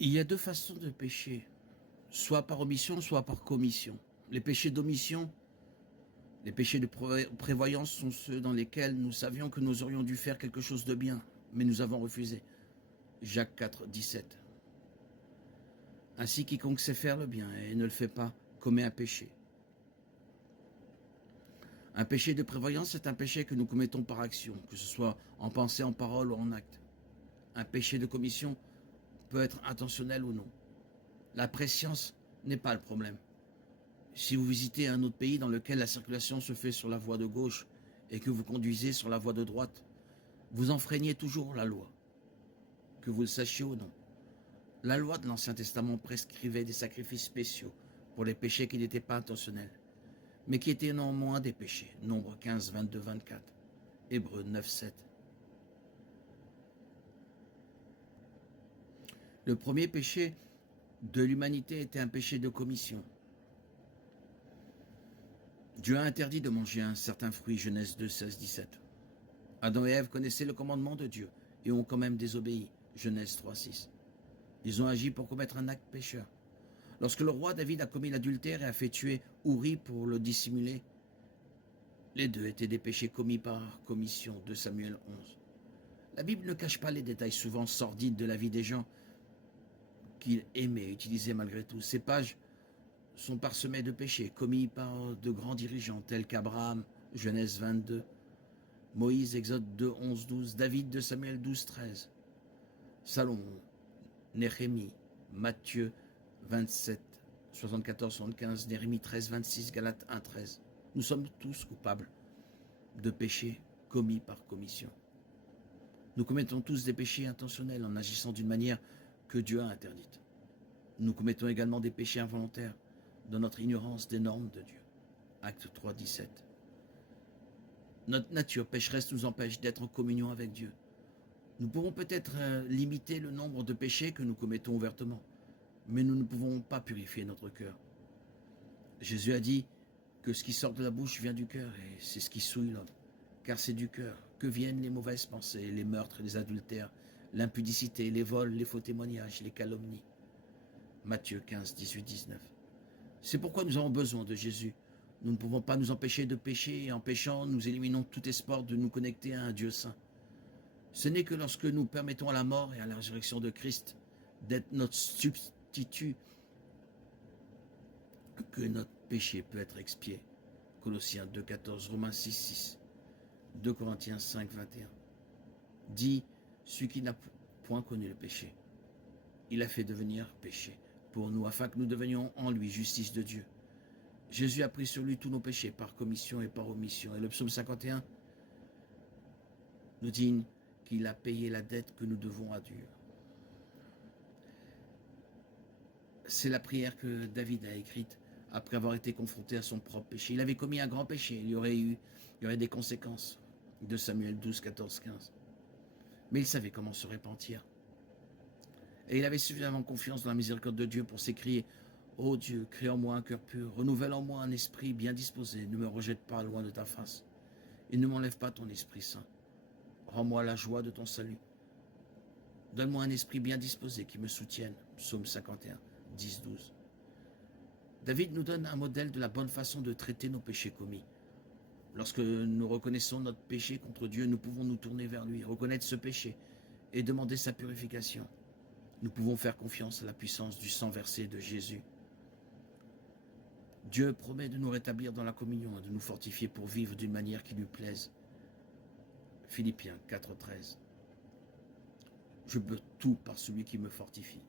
Il y a deux façons de pécher, soit par omission, soit par commission. Les péchés d'omission, les péchés de prévoyance sont ceux dans lesquels nous savions que nous aurions dû faire quelque chose de bien, mais nous avons refusé. Jacques 4, 17. Ainsi, quiconque sait faire le bien et ne le fait pas commet un péché. Un péché de prévoyance est un péché que nous commettons par action, que ce soit en pensée, en parole ou en acte. Un péché de commission peut être intentionnel ou non. La prescience n'est pas le problème. Si vous visitez un autre pays dans lequel la circulation se fait sur la voie de gauche et que vous conduisez sur la voie de droite, vous enfreignez toujours la loi, que vous le sachiez ou non. La loi de l'Ancien Testament prescrivait des sacrifices spéciaux pour les péchés qui n'étaient pas intentionnels, mais qui étaient néanmoins des péchés. Nombre 15, 22, 24. Hébreux 9, 7. Le premier péché de l'humanité était un péché de commission. Dieu a interdit de manger un certain fruit, Genèse 2, 16, 17. Adam et Ève connaissaient le commandement de Dieu et ont quand même désobéi, Genèse 3, 6. Ils ont agi pour commettre un acte pécheur. Lorsque le roi David a commis l'adultère et a fait tuer Uri pour le dissimuler, les deux étaient des péchés commis par commission, 2 Samuel 11. La Bible ne cache pas les détails souvent sordides de la vie des gens qu'il aimait utiliser malgré tout. Ces pages sont parsemées de péchés commis par de grands dirigeants tels qu'Abraham, Genèse 22, Moïse, Exode 2, 11, 12, David, 2 Samuel 12, 13, Salomon, Néhémie, Matthieu 27, 74, 75, Néhémie 13, 26, Galates 1, 13. Nous sommes tous coupables de péchés commis par commission. Nous commettons tous des péchés intentionnels en agissant d'une manière que Dieu a interdite. Nous commettons également des péchés involontaires dans notre ignorance des normes de Dieu. Acte 3, 17. Notre nature pécheresse nous empêche d'être en communion avec Dieu. Nous pouvons peut-être limiter le nombre de péchés que nous commettons ouvertement, mais nous ne pouvons pas purifier notre cœur. Jésus a dit que ce qui sort de la bouche vient du cœur et c'est ce qui souille l'homme. Car c'est du cœur que viennent les mauvaises pensées, les meurtres, les adultères, l'impudicité, les vols, les faux témoignages, les calomnies. Matthieu 15, 18, 19. C'est pourquoi nous avons besoin de Jésus. Nous ne pouvons pas nous empêcher de pécher et en péchant, nous éliminons tout espoir de nous connecter à un Dieu saint. Ce n'est que lorsque nous permettons à la mort et à la résurrection de Christ d'être notre substitut que notre péché peut être expié. Colossiens 2, 14, Romains 6, 6, 2 Corinthiens 5, 21. Dit celui qui n'a point connu le péché. Il a fait devenir péché pour nous, afin que nous devenions en lui justice de Dieu. Jésus a pris sur lui tous nos péchés par commission et par omission. Et le psaume 51 nous dit qu'il a payé la dette que nous devons à Dieu. C'est la prière que David a écrite après avoir été confronté à son propre péché. Il avait commis un grand péché, il y aurait des conséquences. 2 Samuel 12, 14, 15. Mais il savait comment se repentir. Et il avait suffisamment confiance dans la miséricorde de Dieu pour s'écrier « Ô Dieu, crée en moi un cœur pur, renouvelle en moi un esprit bien disposé, ne me rejette pas loin de ta face, et ne m'enlève pas ton Esprit Saint. Rends-moi la joie de ton salut. Donne-moi un esprit bien disposé qui me soutienne. » Psaume 51, 10, 12. David nous donne un modèle de la bonne façon de traiter nos péchés commis. Lorsque nous reconnaissons notre péché contre Dieu, nous pouvons nous tourner vers lui, reconnaître ce péché et demander sa purification. Nous pouvons faire confiance à la puissance du sang versé de Jésus. Dieu promet de nous rétablir dans la communion et de nous fortifier pour vivre d'une manière qui lui plaise. Philippiens 4, 13. Je peux tout par celui qui me fortifie.